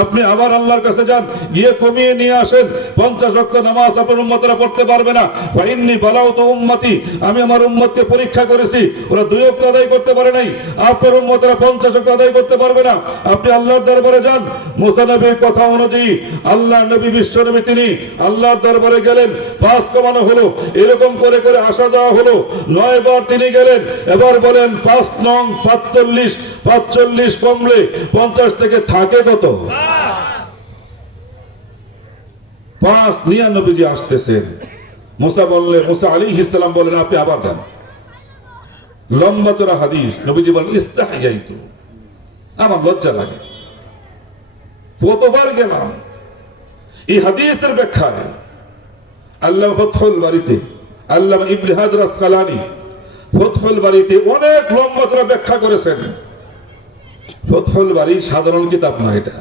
আপনি আবার আল্লাহর কাছে যান, গিয়ে কমিয়ে নিয়ে আসেন। 50 ওয়াক্ত নামাজ আপনার উম্মতরা পড়তে পারবে না। ফাইন্নি বালাউতু উম্মতি, আমি আমার উম্মতকে পরীক্ষা করেছি, ওরা 2 ওয়াক্ত আদায় করতে পারে নাই, আপনার উম্মতরা 50 ওয়াক্ত আদায় করতে পারবে না। আপনি আল্লাহর দরবারে যান। মুসা নবীর কথা অনুযায়ী আল্লাহ নবী, বিশ্ব নবী, তিনি আল্লাহর দরবারে গেলেন। 5 কমানো হলো, এরকম করে করে আসা যাওয়া হলো। 9 বার তিনি গেলেন। এবার বলেন 5 নং 45 কমলে 50 থেকে থাকে কত? 5 নিয়া নবীজি আসতেছেন। মুসা আলাইহিস সালাম বলেন আপনি আবার যান। লম্বা চড়া হাদিস। নবীজি বলেন ইস্তাহিয়াইতু, আমার লজ্জা লাগে, কতবার গেলাম। এই হাদিসের ব্যাখ্যায় আল্লাহ ফাতহুল বারীতে, আল্লামা ইবনে হাজার আসকালানী ফাতহুল বারীতে অনেক লম্বা চড়া ব্যাখ্যা করেছেন। ফাতহুল বারী সাধারণ কিতাব না, এটা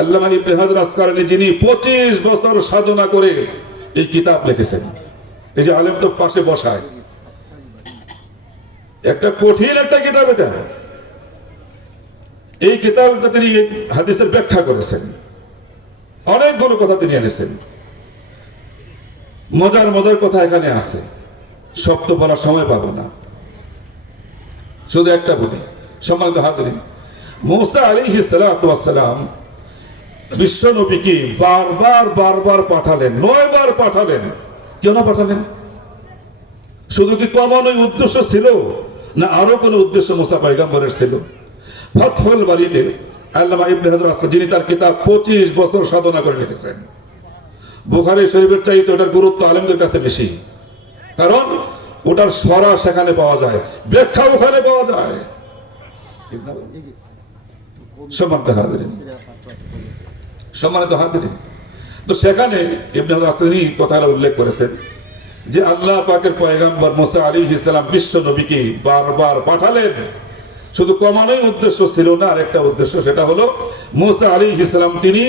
আল্লামা ইবনে হাজার আসকালানী, যিনি 25 বছর সাধনা করে এই কিতাব লিখেছেন। এই যে আলেম তো পাশে বসায়, একটা কঠিন একটা কিতাব এটা। এই কিতাবটা তিনি হাদিসের ব্যাখ্যা করেছেন, অনেকগুলো কথা তিনি এনেছেন। মজার মজার কথা এখানে আছে, সব তো বলার সময় পাবো না, শুধু একটা বলি। সম্মানিত হাজিরিন, মুসা আলাইহিস সালাতু ওয়াস সালাম বিশ্ব নবীকে বারবার পাঠালেন, 9 বার পাঠালেন। কেন পাঠালেন? শুধু কি কমানোর উদ্দেশ্য ছিল, না আরো কোনো উদ্দেশ্য মুসা পয়গম্বরের ছিল? ফাতহুল বারীতে আল্লামা ইবনে হাজার আসকালানী, যিনি তার কিতাব 25 বছর সাধনা করে লিখেছেন, বুখারী শরীফের চাইতে ওটার গুরুত্ব আলেমদের কাছে বেশি, কারণ ওটার সরা সেখানে পাওয়া যায়, ব্যাখ্যা ওখানে পাওয়া যায়। সম্মানিত হাজিরিন, তো সেখানে ইবনে হাজার আসকালানী কথাটা উল্লেখ করেছেন যে আল্লাহ পাকের পয়গম্বর মুসা আলাইহিস সালাম বিশ্ব নবীকে বারবার পাঠালেন। শুধু কমানোই উদ্দেশ্য ছিল না, আরেকটা উদ্দেশ্য, সেটা হলো মুসা আলাইহিস সালাম তিনি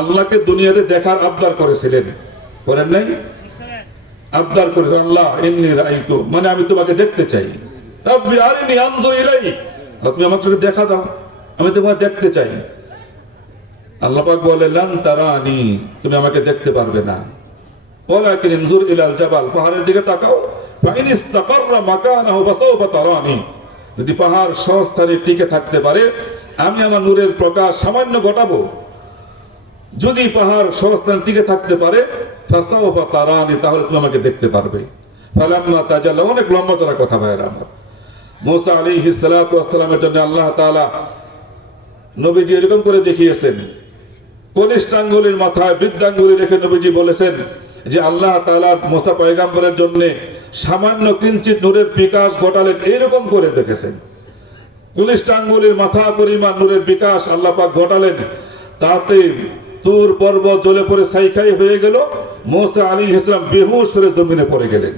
আল্লাহকে দুনিয়াতে দেখার আবদার করেছিলেন, করেন নাই? আবদার করে, আল্লাহ ইন্নী রাআইতু, মানে আমি তোমাকে দেখতে চাই। রাব্বি আরিনি আনজুর ইলাইক, তুমি আমাকে দেখা দাও, আমি তোমাকে দেখতে চাই। আল্লাহ পাক বলে লান তারানি, তুমি আমাকে দেখতে পারবে না। ওয়ালাকিন ইনজুর ইলাল জাবাল, পাহাড়ের দিকে তাকাও, ফা ইন ইসতাকাররা মাকানাহু ফাসাওফা তারানি, যদি পাহাড় সস্থানে টিকে থাকতে পারে আমি আমার নূরের প্রকাশ সামান্য ঘটাবো। যদি পাহাড় সস্থানে টিকে থাকতে পারে ফাসাওফা তারানি, তাহলে তুমি আমাকে দেখতে পারবে। ফালাম্মা তাজাল্লা, অনেক লম্বা চড়া কথা ভাইয়েরা আমার। মুসা আলাইহিস সালাতু ওয়াস সালামের জন্য আল্লাহ তাআলা নবীজি এরকম করে দেখিয়েছেন, কনিষ্ঠ আঙ্গুলের মাথায় বৃদ্ধাঙ্গুলি রেখে নবীজি বলেছেন যে আল্লাহ তাআলা মুসা পয়গম্বরের জন্য সামান্য কিঞ্চিত নূরের বিকাশ ঘটালেন, এইরকম করে দেখেছেন। কনিষ্ঠ আঙ্গুলের মাথা পরিমাণ নূরের বিকাশ আল্লাহ পাক ঘটালেন, তাতে তুর পর্বত জ্বলে পড়ে ছাইখাই হয়ে গেল। মুসা আলাইহিস সালাম বেহুশ হয়ে জমিনে পড়ে গেলেন।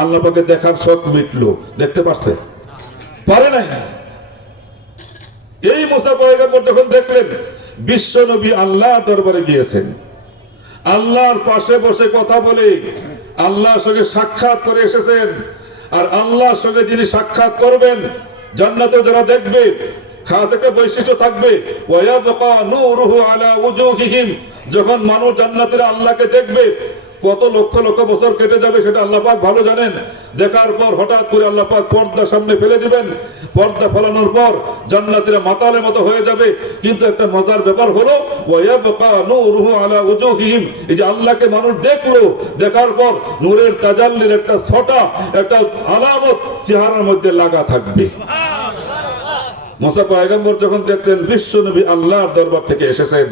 আল্লাহ পাকে দেখার শখ মিটলো, দেখতে পারছে? পারে নাই। এই মুসা পয়গম্বর যখন দেখলেন বিশ্ব নবী আল্লাহর দরবারে গিয়েছেন, আল্লাহর পাশে বসে কথা বলে আল্লাহর সঙ্গে সাক্ষাৎ করে এসেছেন, আর আল্লাহর সঙ্গে যিনি সাক্ষাৎ করবেন জান্নাতে যারা দেখবে, খাস একটা বৈশিষ্ট্য থাকবে, ওয়ায়াবকা নূরুহু আলা উজুহিহিম, যখন মানুষ জান্নাতের আল্লাহকে দেখবে কত লক্ষ লক্ষ বছর কেটে যাবে সেটা আল্লাহ পাক ভালো জানেন। দেখার পর হঠাৎ করে আল্লাহ পাক পর্দা সামনে ফেলে দিবেন, পর্দা ফেলানোর পর জান্নাতীরা মাতালের মতো হয়ে যাবে। কিন্তু একটা মজার ব্যাপার হলো ওয়ায়াবকা নূরুহু আলা উজুহিহিম, এই যে আল্লাহকে মানুষ দেখলো, দেখার পর নূরের তাজাল্লির একটা ছটা, একটা আলামত চেহারার মধ্যে লাগা থাকবে। মুসা পয়গম্বর যখন দেখলেন বিশ্ব নবী আল্লাহর দরবার থেকে এসেছেন,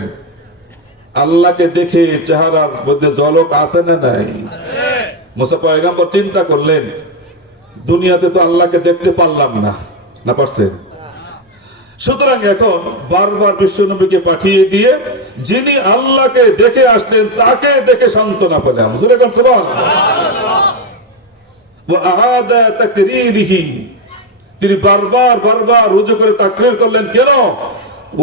আল্লাহকে দেখে চেহারার মধ্যে ঝলক আছে না নাই? মুসা পয়গম্বর চিন্তা করলেন দুনিয়াতে তো আল্লাহকে দেখতে পারলাম না, না পারছেন? সুতরাং এখন বারবার বিশ্ব নবীকে পাঠিয়ে দিয়ে যিনি আল্লাহকে দেখে আসলেন তাকে দেখে সান্ত্বনা পেলাম। সুবহানাল্লাহ। ওয়া আ'আদা তাকরীরিহি, তিনি বারবার রুজু করে তাকরীর করলেন। কেন?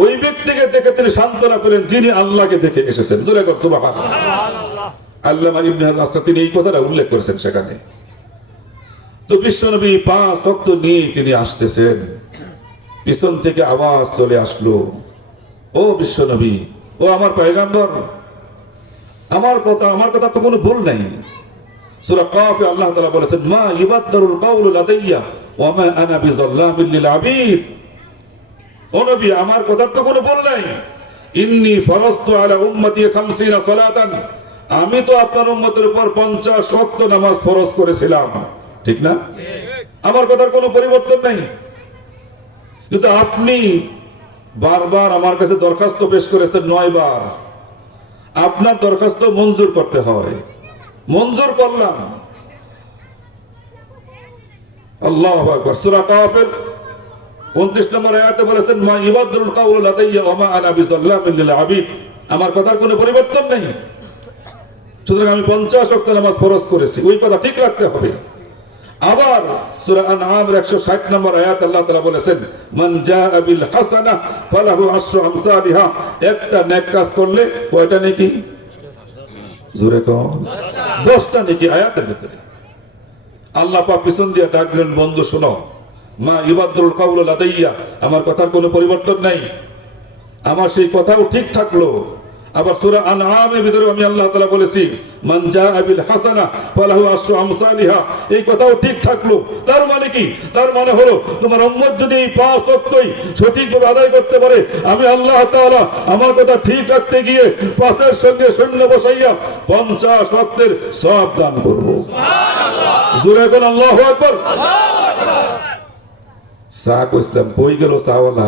ওই ব্যক্তিকে দেখে তিনি সান্ত্বনা পেলেন যিনি আল্লাহকে দেখে এসেছেন। সুবহানাল্লাহ। আল্লামা ইবনে হাজার আসকালানী তিনি এই কথাটা উল্লেখ করেছেন সেখানে। তো বিশ্বনবী 5 ওয়াক্ত নিয়ে তিনি আসতেছেন, পিছন থেকে আওয়াজ চলে আসলো, ও বিশ্ব নবী, ও আমার পয়গাম্বর, আমার কথা তো কোনো ভুল নাই। সূরা কাফে আল্লাহ তাআলা বলেছেন, মা ইবাদদারুল কাউলু লাদাইয়া ওয়া মা আনা বিযাল্লামিল লিল আবিদ। ও নবী, আমার কথার তো কোনো ভুল নাই। ইন্নী ফারাজতু আলা উম্মতি 50 সালাতান, আমি তো আপনার উম্মতের উপর 50 ওয়াক্ত নামাজ ফরজ করেছিলাম, ঠিক না? আমার কথার কোনো পরিবর্তন নাই। কিন্তু আপনি বারবার আমার কাছে দরখাস্ত পেশ করেছেন 9 বার। আপনার দরখাস্ত মঞ্জুর করতে হয়, মঞ্জুর করলাম। আল্লাহু আকবার। সূরা কাফের 29 নম্বর আয়াতে বলেছেন, মা ইবাদুল কাউলু লাদাইয়া ওয়া মা আনা বিযাল্লামিল লিল আবিদ, আমার কথার কোনো পরিবর্তন নেই। সুতরাং আমি 50 ওয়াক্ত নামাজ ফরজ করেছি, ওই কথা ঠিক রাখতে হবে। আবার সূরা আনআম 160 নম্বর আয়াত আল্লাহ তাআলা বলেছেন, মান জাআ বিল হাসানাহ ফালাহু আশরু আমসালিহা, একটা নেক কাজ করলে কয়টা নেকি? জোরে কোন? 10টা নেকি আয়াতের ভিতরে। আল্লাহ পাক পিছন দিয়ে ডাক দিলেন, বন্ধু শোনো, মা ইবাদুল কাউলু লাদাইয়া, আমার কথার কোনো পরিবর্তন নাই, আমার সেই কথাও ঠিক থাকলো। আবার সূরা আনআমের ভিতরে আমি আল্লাহ তাআলা বলেছি, মান জাআ বিল হাসানাহ ফালাহু আশরু আমসালিহা, এই কথাও ঠিক থাকলো। তার মানে কি? তার মানে হলো তোমার উম্মত যদি এই 5 ওয়াক্তই সঠিকভাবে আদায় করতে পারে, আমি আল্লাহ তাআলা আমার কথা ঠিক রাখতে গিয়ে 5-এর সঙ্গে শূন্য বসাইয়া 50 ওয়াক্তের সওয়াব দান করব। সুবহানাল্লাহ। জোরে কোন আল্লাহু আকবার। আল্লাহু আকবার। সা কইলাম, কই গেল সাওয়ালা?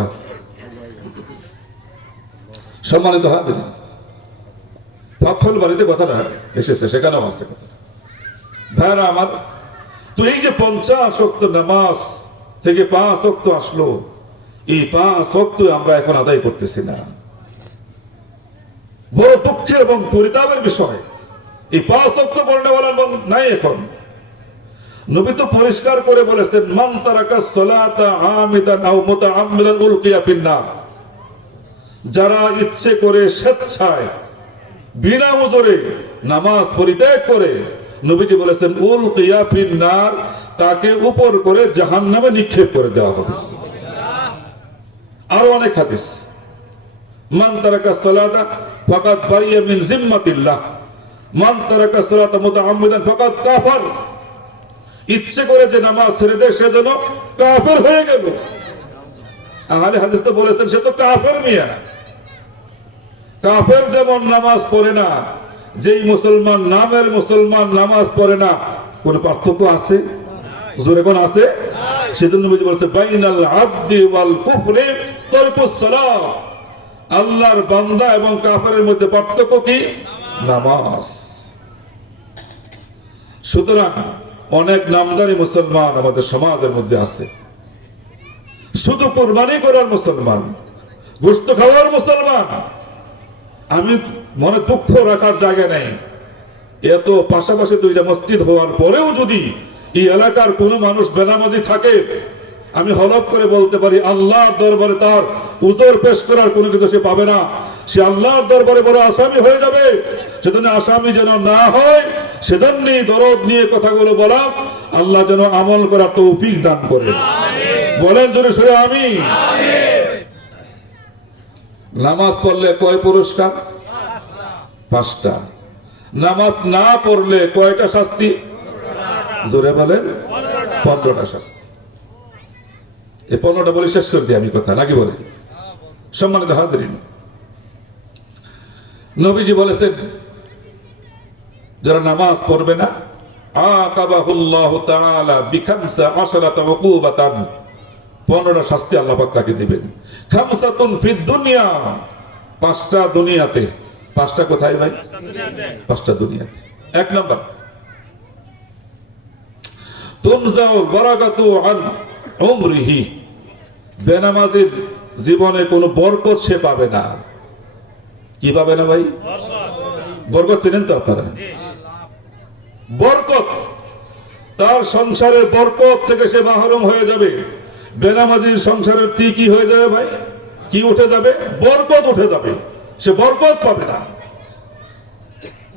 সম্মানিত হাজির, ফাথল বাড়িতে কথাটা এসেছে, সেখানেও আছে কথা। ভাইরা আমার, তো এই যে 50 ওয়াক্ত নামাজ থেকে 5 ওয়াক্ত আসলো, এই 5 ওয়াক্ত আমরা এখন আদায় করতেছি না। বড় দুঃখের এবং পরিতাপের বিষয়, এই 5 ওয়াক্ত পড়নেওয়ালা নাই এখন। নবী তো পরিষ্কার করে বলেছেন, মান তারাকা সালাতা আমিদান আও মুতাআম্মিদান উলকিয়া ফিন্নার, যারা ইচ্ছে করে স্বেচ্ছায় বিনা ওজরে নামাজ পরিত্যাগ করে, নবীজি বলেছেন উলকিয়া ফিন্নার, তাকে উপর করে জাহান্নামে নিক্ষেপ করে দেওয়া হবে। আরো অনেক হাদিস, মান তারাকা সালাতা ফাকাদ বারিয়া মিন জিম্মাতিল্লাহ, মান তারাকা সালাতা মুতাআম্মিদান ফাকাদ কাফার, ইচ্ছে করে যে নামাজ ছেড়ে দেয় সে যেন কাফের হয়ে গেল। আহলে হাদিস তো বলেছেন সে তো কাফের মিয়া। কাফের যেমন নামাজ পড়ে না, যেই মুসলমান নামের মুসলমান নামাজ পড়ে না, কোন পার্থক্য আছে? জোরে কোন আছে? সেজন্য নবী বলেছে, বাইনাল আবদি ওয়াল কুফরি তারকুস সালাহ, আল্লাহর বান্দা এবং কাফেরের মধ্যে পার্থক্য কি? নামাজ। সুতরাং অনেক নামদারি মুসলমান আমাদের সমাজের মধ্যে আছে, শুধু কুরবানি করার মুসলমান, গোশত খাওয়ার মুসলমান। আমি মনে দুঃখ রাখার জায়গা নেই, এত পাশাপাশি 2টা মসজিদ হওয়ার পরেও যদি এই এলাকার কোন মানুষ বেনামাজি থাকে, আমি হলফ করে বলতে পারি আল্লাহর দরবারে তার উজর পেশ করার কোনো কিছু সে পাবে না, সে আল্লাহর দরবারে বড় আসামি হয়ে যাবে। সেজন্য আসামি যেন না হয়, সেজন্যই দরদ নিয়ে কথাগুলো বলা, আল্লাহ যেন আমল করার তৌফিক দান করেন। বলেন জোরে সোরে আমিন। নামাজ পড়লে কয় পুরস্কার? 5টা। নামাজ না পড়লে কয়টা শাস্তি? জোরে বলেন। 15টা শাস্তি। এই 15টা বলে শেষ করে দিই আমি কথা, নাকি বলে? সম্মানিত হাজিরিন, নবীজি বলেছেন যারা নামাজ পড়বে না, আকাবাহুল্লাহু তাআলা বিখামসা আশরাতা উকুবাতান, 15টা শাস্তি আল্লাহ পাক তাকে দিবেন। খামসাতুন ফিদ দুনিয়া, 5টা দুনিয়াতে। 5টা কোথায় ভাই? 5টা দুনিয়াতে। 1 নাম্বার, তুনজাউল বারাকাতু আন উমরিহি, বেনামাজির জীবনে কোনো বরকত সে পাবে না। কি পাবে না ভাই? বরকত চিনেন তো আপনারা? বরকত, তার সংসারের বরকত থেকে সে মাহরুম হয়ে যাবে। বেনামাজির সংসারের কি হয়ে যাবে ভাই? কি উঠে যাবে? বরকত উঠে যাবে, সে বরকত পাবে না।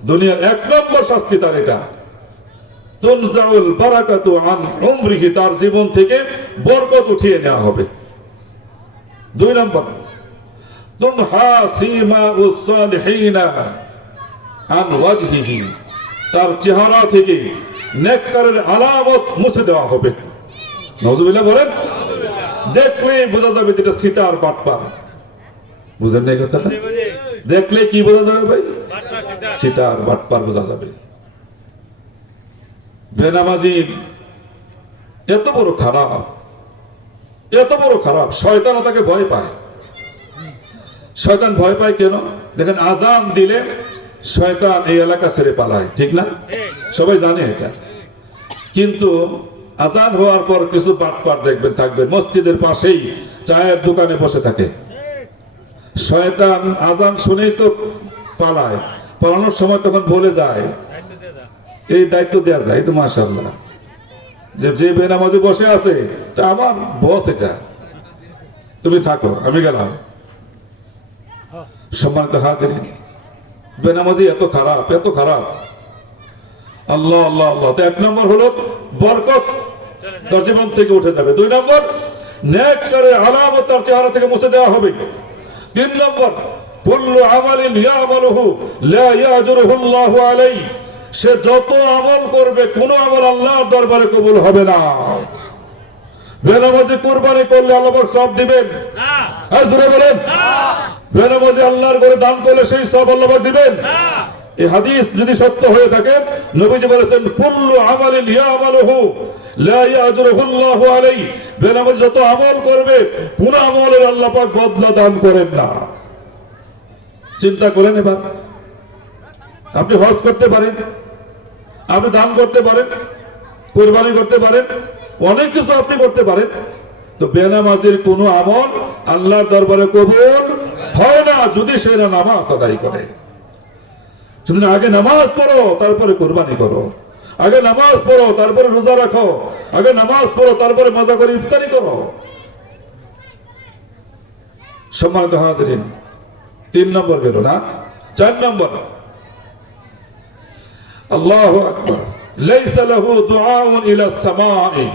দুনিয়ার 1 নম্বর শাস্তি তার এটা। তুনজাউল বারাকাতু আন উমরিহি, তার জীবন থেকে বরকত উঠিয়ে নেওয়া হবে। 2 নম্বর, তুমহা সীমাউস সালিহিনা আন ওয়াজহিহি, তার চেহারা থেকে নেককারের আলামত মুছে দেওয়া হবে। নাউজুবিল্লাহ বলেন। দেখলে বোঝা যাবে যেটা সিটার বাটপার। বুঝেন না এই কথাটা? দেখলে কি বোঝা যাবে ভাই? সিটার বাটপার বোঝা যাবে। বেনামাজি এত বড় খারাপ, এত বড় খারাপ, শয়তান তাকে ভয় পায়। শয়তান ভয় পায় কেন? দেখেন, আজান দিলে শয়তান এই এলাকা ছেড়ে পালায়, ঠিক না? সবাই জানে এটা। কিন্তু আজান হওয়ার পর কিছু বাটপার দেখবেন থাকবেন মসজিদের পাশেই চায়ের দোকানে বসে থাকে। শয়তান আজান শুনেই তো পালায়, পালানোর সময় তখন বলে যায়, এই দায়িত্ব দেওয়া যায় তো মাশাআল্লাহ, যে বেনামাজি বসে আছে তা আমার বস, এটা তুমি থাকো, আমি গেলাম। সম্মানিত হাজিরিন, বেনামাজি এত খারাপ, এত খারাপ। আল্লাহ আল্লাহ আল্লাহ। তো এক নম্বর হলো বরকত তার জীবন থেকে উঠে যাবে। দুই নম্বর, নেককারের আলামত তার চেহারা থেকে মুছে দেওয়া হবে। তিন নম্বর, কুল্লু আমালিন ইয়ামালুহু লা ইয়াজরুহু আল্লাহু আলাইহি, সে যত আমল করবে কোন আমল আল্লাহর দরবারে কবুল হবে না। বেনামাজি কুরবানি করলে আল্লাহ পাক সওয়াব দিবেন না, জোরে বলেন না। বেনামাজি আল্লাহর ঘরে দান করলে সেই সওয়াব আল্লাহ পাক দিবেন না। এই হাদিস যদি সত্য হয়ে থাকে, নবীজি বলেছেন কুল্লু আমালিন ইয়ামালুহু লা ইয়াজরুহু আল্লাহু আলাইহি, বেনামাজি যত আমল করবে কোন আমলের আল্লাহ পাক বদলা দান করেন না। চিন্তা করেন, এবার আপনি হজ করতে পারেন, আপনি দান করতে পারেন, কুরবানি করতে পারেন, অনেক কিছু আপনি করতে পারেন, তো বেনামাজির কোনো আমল আল্লাহর দরবারে কবুল হয় না যদি সে নামাজ আদায় করে। সেদিন আগে নামাজ পড়ো, তারপরে কুরবানি করো। আগে নামাজ পড়ো, তারপরে রোজা রাখো। আগে নামাজ পড়ো, তারপরে মজা করে ইফতারি করো। সম্মানিত হাজিরিন, 3 নম্বর গেল না, 4 নম্বর, আল্লাহু আকবার, লাইসা লাহু দুআউন ইলা সামাই,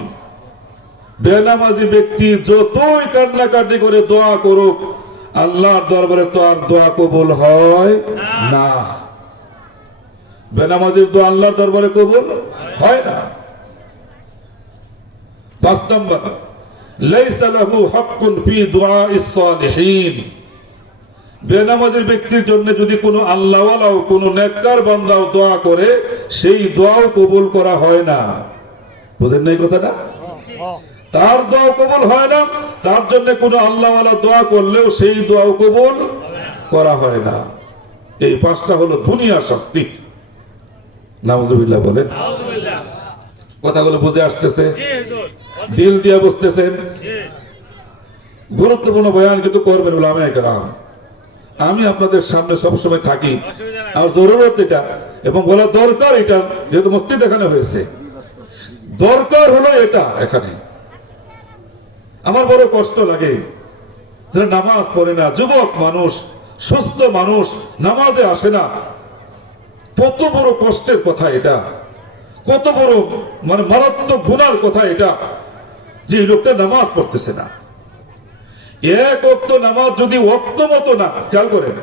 বেনামাজি ব্যক্তি যতই কান্নাকাটি করে দোয়া করুক আল্লাহর দরবারে তো আর দোয়া কবুল হয় না। বেনামাজির দোয়া আল্লাহর দরবারে কবুল হয় না। 5 নম্বর, লাইসা লাহু হাক্কুন ফি দুআইস সালিহিন, বেনামাজির ব্যক্তির জন্য যদি কোনো আল্লাহওয়ালা ও কোনো নেককার বান্দাও দোয়া করে সেই দোয়াও কবুল করা হয় না। বুঝেন না এই কথাটা? তার দোয়া কবুল হয় না, তার জন্য কোনো আল্লাহওয়ালা দোয়া করলেও সেই দোয়াও কবুল করা হয় না। এই 5টা হলো দুনিয়ার শাস্তি। নাউজুবিল্লাহ বলেন। কথাগুলো বুঝে আসতেছে? দিল দিয়ে বুঝতেছেন? গুরুত্বপূর্ণ বয়ান কিন্তু করবেন উলামায়ে কেরাম। আমি আপনাদের সামনে সবসময় থাকি, আর জরুরত এটা এবং বলা দরকার এটা, যেহেতু মসজিদ এখানে হয়েছে, দরকার হলো এটা। এখানে আমার বড় কষ্ট লাগে যারা নামাজ পড়ে না, যুবক মানুষ, সুস্থ মানুষ নামাজে আসে না। কত বড় কষ্টের কথা এটা, কত বড় মানে মারাত্মক গুনার কথা এটা, যে লোকটা নামাজ পড়তেছে না। এক ওয়াক্ত নামাজ যদি ওয়াক্ত মতো না, খেয়াল করেন,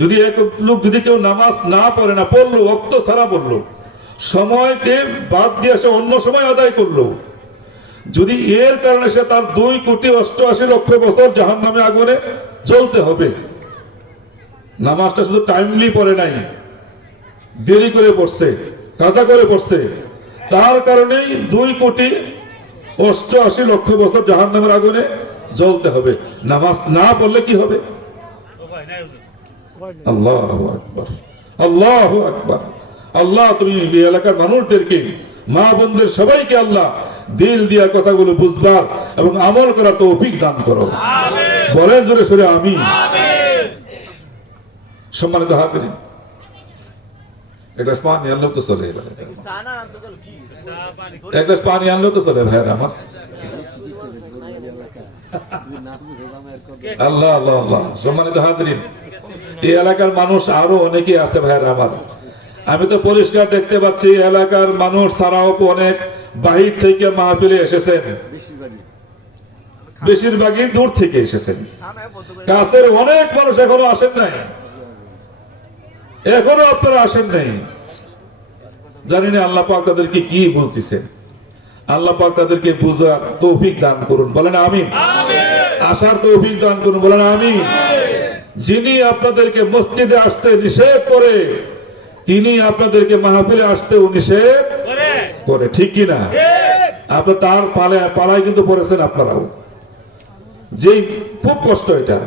যদি এক লোক যদি কেউ নামাজ না পড়ে না, পড়লো ওয়াক্ত ছাড়া পড়লো, সময়কে বাদ দিয়ে সে অন্য সময় আদায় করলো, যদি এর কারণে সে তার 2,88,00,000 বছর জাহান্নামে আগুনে জ্বলতে হবে। নামাজটা শুধু টাইমলি পড়ে নাই, দেরি করে পড়ছে, কাজা করে পড়ছে, তার কারণেই 2,88,00,000 বছর জাহান্নামের আগুনে জ্বলতে হবে। নামাজ না পড়লে কি হবে? আল্লাহু আকবার, আল্লাহু আকবার। আল্লাহ তুমি এই এলাকার মানুষদেরকে, মা বোনদের সবাইকে আল্লাহ দিল দিয়া কথাগুলো বুঝবার এবং আমল করার তৌফিক দান করো। বলেন জোরে সরে আমিন। সম্মানিত হাজিরিন, এক গ্লাস পানি আনলেও তো চলে, এক গ্লাস পানি আনলেও তো চলে ভাইয়ের আমার। আল্লাহ আল্লাহ আল্লাহ। সম্মানিত হাজিরিন, এই এলাকার মানুষ আরো অনেকে আছে ভাইয়ের আমার। আমি তো পরিষ্কার দেখতে পাচ্ছি এলাকার মানুষ ছাড়াও অনেক বাহির থেকে মাহফিলে এসেছেন। বেশিরভাগই দূর থেকে এসেছেন। কাছের অনেক মানুষ এখনো আসেন নাই, এখনো আপনারা আসেন নাই। জানি না আল্লাহ পাক তাদেরকে কি বুঝতেছেন। আল্লাহ পাক তাদেরকে বুঝার তৌফিক দান করুন, বলেন আমিন। আসার তৌফিক দান করুন, বলেন আমিন। যিনি আপনাদেরকে মসজিদে আসতে নিষেধ করে, তিনি আপনাদেরকে মাহফিলে আসতেও নিষেধ করে, ঠিক কিনা? আপনার তার পালায় কিন্তু পড়েছেন আপনারাও। যেই খুব কষ্ট এটা,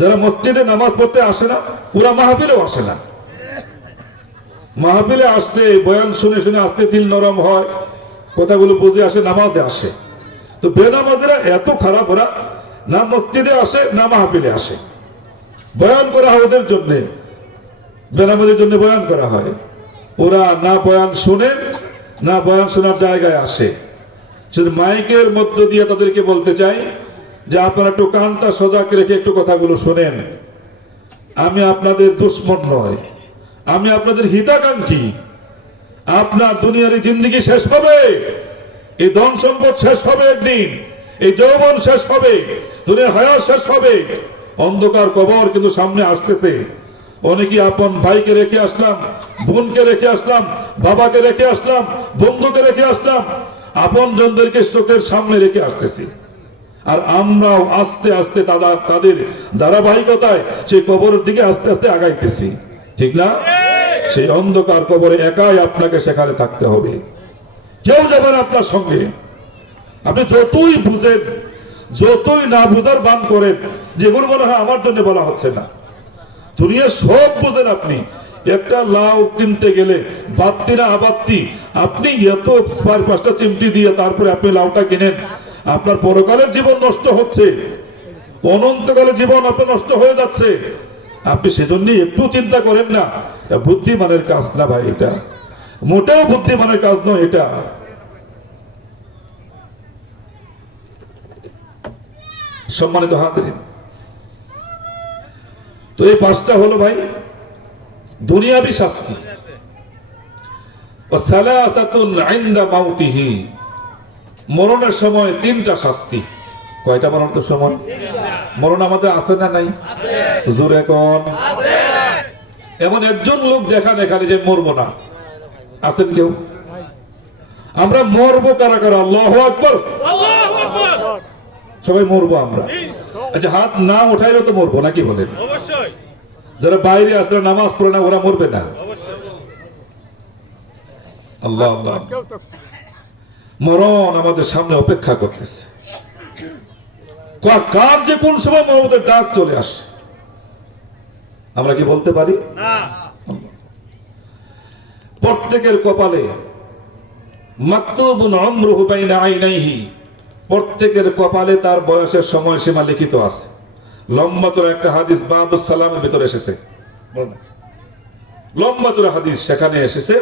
যারা মসজিদে নামাজ পড়তে আসে না, ওরা মাহফিলেও আসে না। মাহফিলে আসতে, বয়ান শুনে শুনে আসতে দিল নরম হয়, কথাগুলো বুঝে আসে, নামাজে আসে। তো বেনামাজিরা এত খারাপ, ওরা না মসজিদে আসে না মাহফিলে আসে। বয়ান করা হয় ওদের জন্যে, বেনামাজির জন্য বয়ান করা হয়। ওরা না বয়ান শুনেন, না বয়ান শোনার জায়গায় আসে। শুধু মাইকের মধ্য দিয়ে তাদেরকে বলতে চাই যে আপনারা একটু কানটা সজাগ রেখে একটু কথাগুলো শোনেন। আমি আপনাদের দুশ্মন নয়, আমি আপনাদের হিতাকাঙ্ক্ষী। আপনার দুনিয়ার জিন্দেগি শেষ হবে, এই ধন সম্পদ শেষ হবে একদিন, এই যৌবন শেষ হবে, দুনিয়ার হায়াত শেষ হবে। অন্ধকার কবর কিন্তু সামনে আসতেছে। অনেকে আপন ভাইকে রেখে আসলাম, বোনকে রেখে আসলাম, বাবাকে রেখে আসলাম, বন্ধুকে রেখে আসলাম, আপন জনদেরকে চোখের সামনে রেখে আসতেছি। আর আমরাও আস্তে আস্তে তাদের ধারাবাহিকতায় সেই কবরের দিকে আস্তে আস্তে আগাইতেছি, ঠিক না? সেই অন্ধকার কবরে একাই আপনাকে সেখানে থাকতে হবে, কেউ যাবে না আপনার সঙ্গে। আপনি যতই বুঝেন, যতই না বুঝার বান করেন, যেগুলো মনে হয় আমার জন্য বলা হচ্ছে না, দুনিয়া সব বুঝেন আপনি। একটা লাউ কিনতে গেলে বাত্তি না আবাত্তি, আপনি এত 4-5টা চিমটি দিয়ে তারপরে আপনি লাউটা কিনেন, আপনার পরকালের জীবন নষ্ট হচ্ছে, অনন্তকালের জীবন আপনার নষ্ট হয়ে যাচ্ছে। আপনি সেজন্য একটু চিন্তা করেন না। বুদ্ধিমানের কাজ না ভাই, এটা মোটেও বুদ্ধিমানের কাজ নয় এটা। সম্মানিত হাজিরিন, তো এই 5টা হলো ভাই দুনিয়াবি শাস্তি। মরণের সময় 3টা শাস্তি। কয়টা মরণের সময়? মরণ আমাদের আছে না নাই? জোরে কোন? এমন একজন লোক দেখান এখানে যে মরবো না, আছেন কেউ? আমরা মরবো কারা কারা? আল্লাহু আকবার। সবাই মরবো আমরা। আচ্ছা, হাত না উঠাইলে তো মরবো নাকি বলেন? যারা বাইরে আসলে নামাজ পড়ে না, ওরা মরবে না? আল্লাহ আল্লাহ। মরণ আমাদের সামনে অপেক্ষা করতেছে। কার যে কোন সময় মরণের ডাক চলে আসে আমরা কি বলতে পারি? প্রত্যেকের কপালে মাকতুবুন উমরুহু বাইনা আইনাইহি, প্রত্যেকের কপালে তার বয়সের সময়সীমা লিখিত আছে। লম্বা চড়া একটা হাদিস বাবুস সালামের ভিতরে এসেছে, লম্বা চড়া হাদিস, সেখানে এসেছে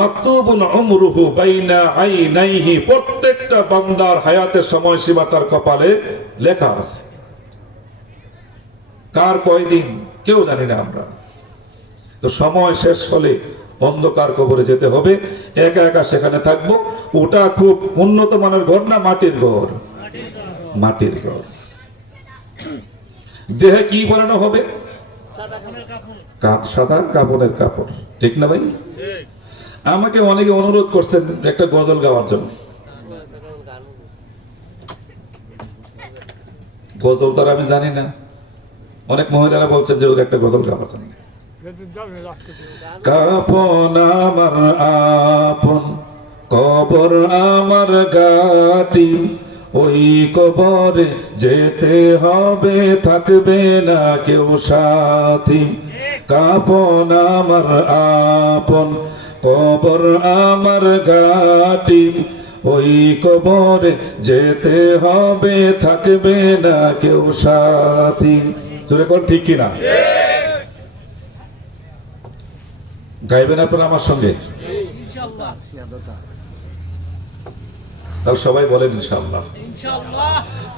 মাকতুবুন উমরুহু বাইনা আইনাইহি, প্রত্যেকটা বান্দার হায়াতের সময়সীমা তার কপালে লেখা আছে। কার কয়দিন কেউ জানি না আমরা। তো সময় শেষ হলে অন্ধকার কবরে যেতে হবে, একা একা সেখানে থাকবো। ওটা খুব উন্নত মানের ঘর না মাটির ঘর? মাটির ঘর। দেহে কি পরানো হবে? সাদা কাপড়ের কাপড়, ঠিক না ভাই? আমাকে অনেকে অনুরোধ করছেন একটা গজল গাওয়ার জন্য। গজল তো আমি জানি না, অনেক মহিলারা বলছেন যে ওর একটা গজল গাওয়ার জন্য। কাপন আমার আপন, কবর আমার গাটি, ওই কবরে যেতে হবে, থাকবে না কেউ সাথী। কাপন আমার আপন, কবর আমার গাটি, ওই কবরে যেতে হবে, থাকবে না কেউ সাথী। তোরে কোন ঠিক কিনা? গাইবেন আপনারা আমার সঙ্গে? তাহলে সবাই বলেন ইনশাআল্লাহ।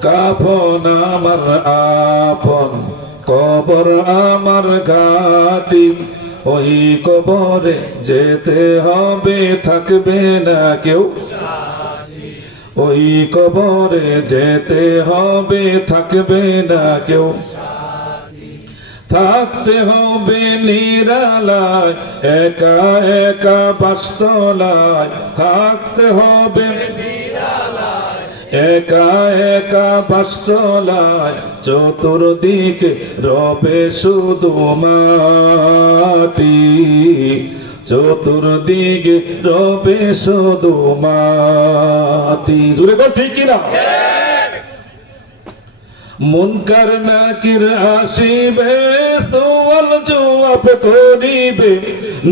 কাফন আমার আপন, কবর আমার ঘাটি, ওই কবরে যেতে হবে, থাকবে না কেউ। ওই কবরে যেতে হবে, থাকবে না কেউ, থাকতে হবে নিরালায়, একা একা বাসতলায়, থাকতে হবে একা একা বাসতলায়, চতুর্দিকে রবে শুধু মাটি, চতুর্দিকে রবে শুধু মাটি। জুড়ে কর ঠিক কিনা? মুনকার নাকির আসিবে, সওয়াল জবাব করিবে,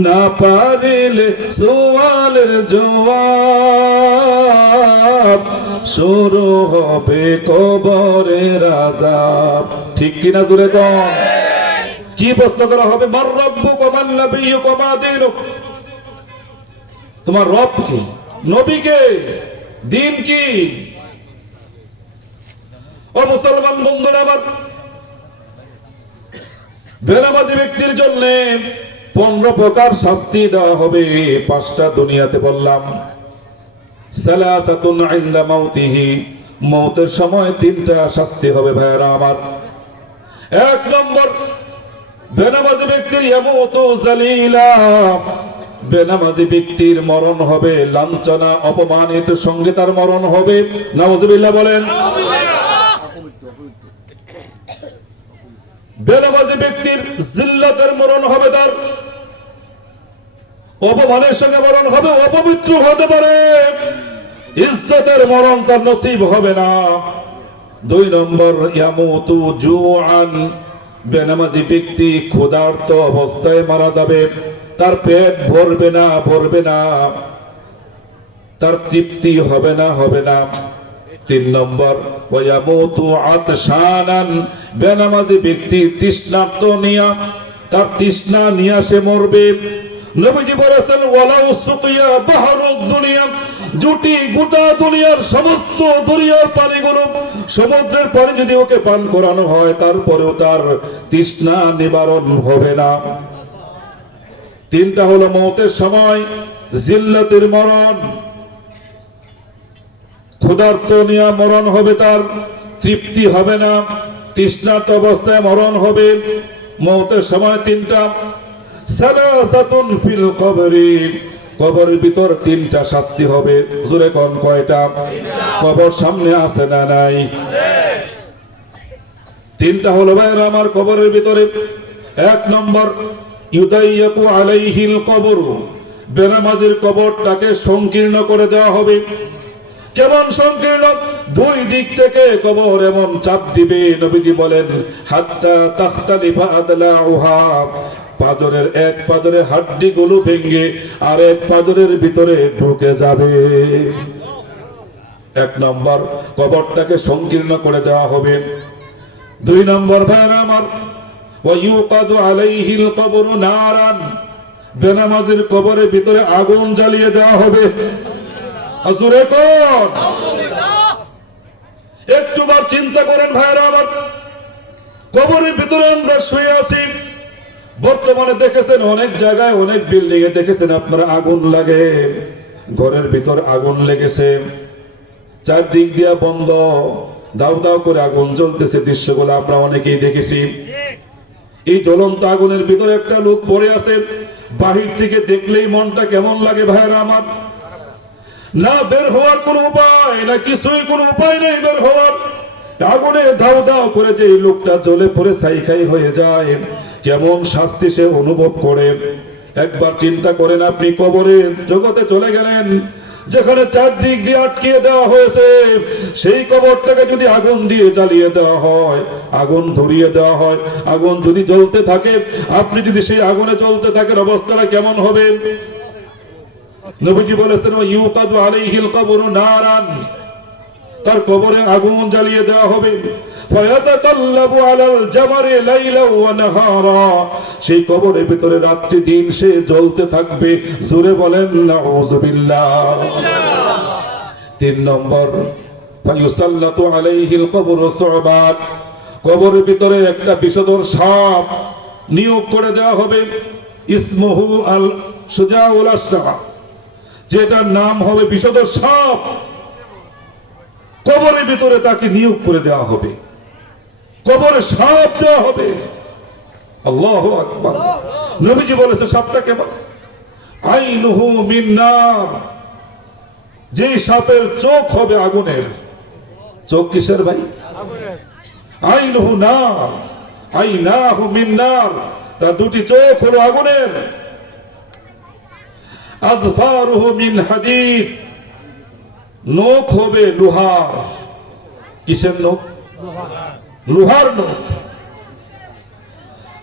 না পারিলে সওয়ালের জবাব, শুরু হবে কবরের আযাব। ঠিক কিনা? জোরে কোন? কি প্রশ্ন করা হবে? মার রাব্বুকা মান নাবিয়্যুকা মা দীনুক, তোমার রব কি, নবী কে, দিন কি? ও মুসলমান বন্ধুরা আমার, বেনামাজি ব্যক্তির জন্য 15 প্রকার শাস্তি দেওয়া হবে। 5টা দুনিয়াতে বললাম। সালাসাতুন ইনদা মাউতিহি, মওতের সময় 3টা শাস্তি হবে ভাইরা আমার। 1 নম্বর, বেনামাজি ব্যক্তির ইয়ামুতু জালিলা, বেনামাজি ব্যক্তির মরণ হবে লাঞ্ছনা অপমানিত সঙ্গে, তার মরণ হবে। নাউজুবিল্লাহ বলেন। বেনামাজি ব্যক্তির জিল্লাতের মরণ হবে, তার অপমানের সঙ্গে মরণ হবে, অপবিত্র হতে পারে, ইজ্জতের মরণ তার নসিব হবে না। 2 নম্বর, ইয়ামুতু জুআন, বেনামাজি ব্যক্তি ক্ষুধার্ত অবস্থায় মারা যাবে, তার পেট ভরবে না, তার তৃপ্তি হবে না। 3 নম্বর, ওয়ায়ামুতু আতশানান, বেনামাজি ব্যক্তি তৃষ্ণার্ত নিয়া, তার তৃষ্ণা নিয়া সে মরবে। নবীজি বলেছেন, ওয়ালাউ সুকিয়া বাহরুদ দুনিয়া, জুটি গোটা দুনিয়ার সমস্ত দরিয়ার পানিগুলো, সমুদ্রের পানি যদি ওকে পান করানো হয়, তারপরেও তার তৃষ্ণা নিবারণ হবে না। 3টা হলো মওতের সময় জিল্লাতের মরণ, ক্ষুধার্ত নিয়ে মরণ হবে, তার তৃপ্তি হবে না, তৃষ্ণার্ত অবস্থায় মরণ হবে। মওতের সময় 3টা। সালাসাতুন ফিল কবরি, কবরের ভিতর 3টা শাস্তি হবে। জোরে কোন কয়টা? কবর সামনে আছে না নাই? 3টা হলো ভাইরা আমার কবরের ভিতরে। 1 নম্বর, ইউদাইয়াকু আলাইহিল কবর, বেনামাজির কবরটাকে সংকীর্ণ করে দেওয়া হবে। কেমন সংকীর্ণ? 2 দিক থেকে কবর এমন চাপ দিবে, নবীজি বলেন, হাত্তা তাখতালিফা আদলাউহা, পাজরের এক পাজরের হাড্ডি গুলো ভেঙে আর এক পাজরের ভিতরে ঢুকে যাবে। 1 নম্বর, কবরটাকে সংকীর্ণ করে দেওয়া হবে। 2 নম্বর ভাইরা আমার, ওয়ায়ুকাদু আলাইহিল কবরু নারান, বেনামাজির কবরের ভিতরে আগুন জ্বালিয়ে দেওয়া হবে। আসুরে কোন? একটুবার চিন্তা করেন ভাইরা আমার, কবরের ভিতরে আমরা শুয়ে আছি। বর্তমানে দেখেছেন অনেক জায়গায়, অনেক বিল্ডিং এ দেখেছেন আপনারা আগুন লাগে, ঘরের ভিতর আগুন লেগেছে, চারদিক দিয়া বন্ধ, দাউ দাউ করে আগুন জ্বলতেছে। দৃশ্যগুলো আমরা অনেকেই দেখেছি। এই জ্বলন্ত আগুনের ভিতরে একটা লোক পড়ে আছে, বাহির থেকে দেখলেই মনটা কেমন লাগে ভাইরা আমার। না বের হওয়ার কোনো উপায়, না কিছুই কোনো উপায় নেই বের হওয়ার। আগুনে ধাউ ধাউ করে যে লোকটা জ্বলে পড়ে ছাইখাই হয়ে যায়, কেমন শাস্তি সে অনুভব করে। একবার চিন্তা করেন, আপনি কবরের জগতে চলে গেলেন, যেখানে চারদিক দিয়ে আটকিয়ে দেওয়া হয়েছে, সেই কবরটাকে যদি আগুন দিয়ে জ্বালিয়ে দেওয়া হয়, আগুন ধরিয়ে দেওয়া হয়, আগুন যদি জ্বলতে থাকে, আপনি যদি সেই আগুনে জ্বলতে থাকেন, অবস্থাটা কেমন হবে? নবীজি বলেছেন, ইউকাদু আলাইহিল কবরু নারান, তার কবরে আগুন জ্বালিয়ে দেওয়া হবে। ফায়াতাকাল্লাবু আলাল জামারি লাইলা ওয়া নাহারা, সেই কবরের ভিতরে রাত্রি দিন সে জ্বলতে থাকবে। জোরে বলেন নাউযুবিল্লাহ। 3 নম্বর, ফায়ুসাল্লাতু আলাইহিল কবরু সুবাত, কবরের ভিতরে একটা বিষধর সাপ নিয়োগ করে দেওয়া হবে। ইসমুহু আল সুজাউল আসরা, যেটার নাম হবে বিষধর সাপ। কবরের ভিতরে তাকে নিয়োগ করে দেওয়া হবে, কবরে সাপ দেওয়া হবে। আল্লাহু আকবার। নবীজি বলেছে সাপটা কেমন? আইনুহু মিন নার, যে সাপের চোখ হবে আগুনের। চোখ কিসের ভাই? আইনুহু নার, আইনাহু মিন নার, তার দুটি চোখ হলো আগুনের। আযফারুহু মিন হাদিদ, নখ হবে লোহার। কিসের নখ? লোহার নখ।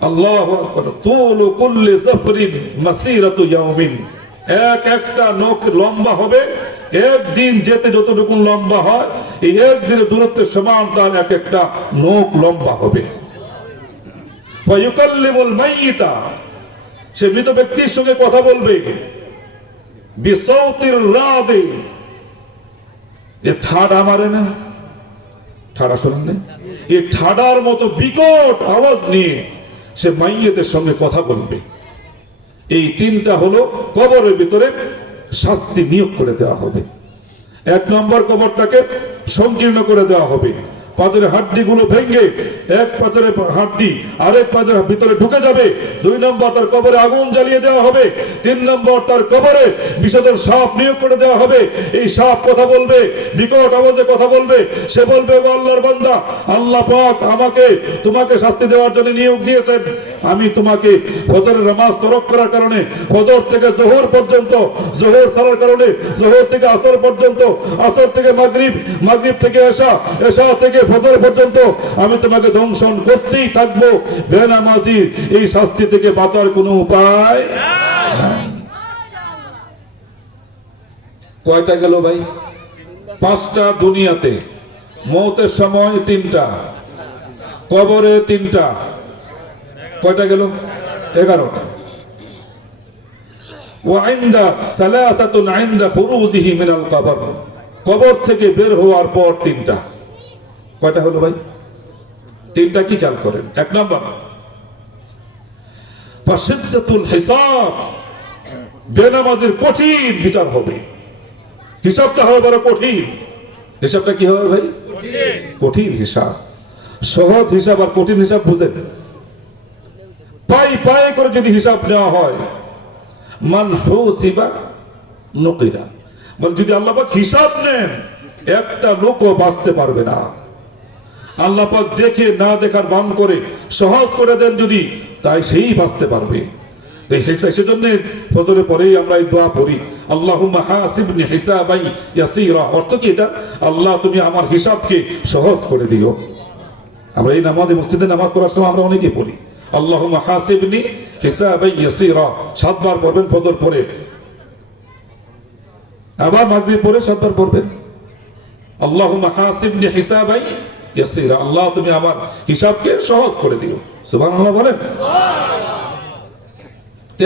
আল্লাহু আকবার। তুলু কুল্লি জাফরিন মাসিরাতু ইয়াউমিন, এক একটা নখ লম্বা হবে একদিন যেতে যতটুকু লম্বা হয়, এই একদিনের দূরত্বের সমান তার এক একটা নখ লম্বা হবে। ওয়া ইউকাল্লিমুল মাইয়িতা, সে মৃত ব্যক্তির সঙ্গে কথা বলবে। বিসাউতির রাদি, এ ঠাডা মারে না, ঠাডা শোনেন না? এই ঠাডার মতো বিকট আওয়াজ নিয়ে সে মাইয়েতের সঙ্গে কথা বলবে। এই তিনটা হলো কবরের ভিতরে শাস্তি নিয়োগ করে দেওয়া হবে। এক নম্বর, কবরটাকে সংকীর্ণ করে দেওয়া হবে। পাঁচের হাড্ডিগুলো ভেঙে এক পাঁচের হাড্ডি আরেক পাঁচের ভিতরে ঢুকে যাবে। দুই নম্বর, তার কবরে আগুন জ্বালিয়ে দেওয়া হবে। তিন নম্বর, তার কবরে বিষধর সাপ নিয়োগ করে দেওয়া হবে। এই সাপ কথা বলবে, বিকট আওয়াজে কথা বলবে। সে বলবে, ও আল্লাহর বান্দা, আল্লাহ পাক আমাকে তোমাকে শাস্তি দেওয়ার জন্য নিয়োগ দিয়েছেন। আমি তোমাকে ফজরের নামাজ তরক করার কারণে, ফজর থেকে জোহর পর্যন্ত, জোহর ছাড়ার কারণে জোহর থেকে আসর পর্যন্ত, আসর থেকে মাগরিব, মাগরিব থেকে এশা, এশা থেকে ফজর পর্যন্ত আমি তোমাকে দংশন করতেই থাকবো। বেনামাজির এই শাস্তি থেকে বাঁচার কোনো উপায় নাই। কয়টা গেল ভাই? পাঁচটা দুনিয়াতে, মওতের সময় তিনটা, কবরে তিনটা। কয়টা গেল? 11টা। ওয়াইন্দা সালাসাতুন ইনদা খুরুজিহি মিনাল কবর, কবর থেকে বের হওয়ার পর তিনটা। কয়টা হলো ভাই? তিনটা। কি খেয়াল করেন? এক নম্বর, ফাশিদ্দাতুল হিসাব, বেনামাজির কঠিন বিচার হবে। হিসাবটা হবে বড় কঠিন। হিসাবটা কি হবে ভাই? কঠিন হিসাব। সহজ হিসাব আর কঠিন হিসাব বুঝেন? পাই পাই করে যদি হিসাব নেওয়া হয়, মান হুসিবা নুকিরা, মানে যদি আল্লাহ পাক হিসাব নেন, একটা লোকও বাঁচতে পারবে না। আল্লাহ পাক দেখে না দেখার বান করে সহজ করে দেন যদি, তাই সেই বাঁচতে পারবে। সেজন্য ফজরের পরেই আমরা এই দোয়া পড়ি, আল্লাহুম্মা হাসিবনি হিসাবাই ইয়াসীরা। অর্থ কি এটা? আল্লাহ তুমি আমার হিসাবকে সহজ করে দিও। আমরা এই নামাজে, মসজিদে নামাজ পড়ার সময় আমরা অনেকেই পড়ি, আল্লাহুম্মা হাসিবনি হিসাবাই ইয়াসীরা। 7 বার পড়বেন ফজর পরে, আবার মাগরিব পরে 7 বার পড়বেন, আল্লাহুম্মা হাসিবনি হিসাবাই ইয়াসীরা। আল্লাহ তুমি আমার হিসাবকে সহজ করে দিও। সুবহানাল্লাহ বলেন।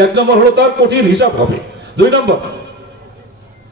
এক নম্বর হলো তার কঠিন হিসাব হবে। দুই নম্বর,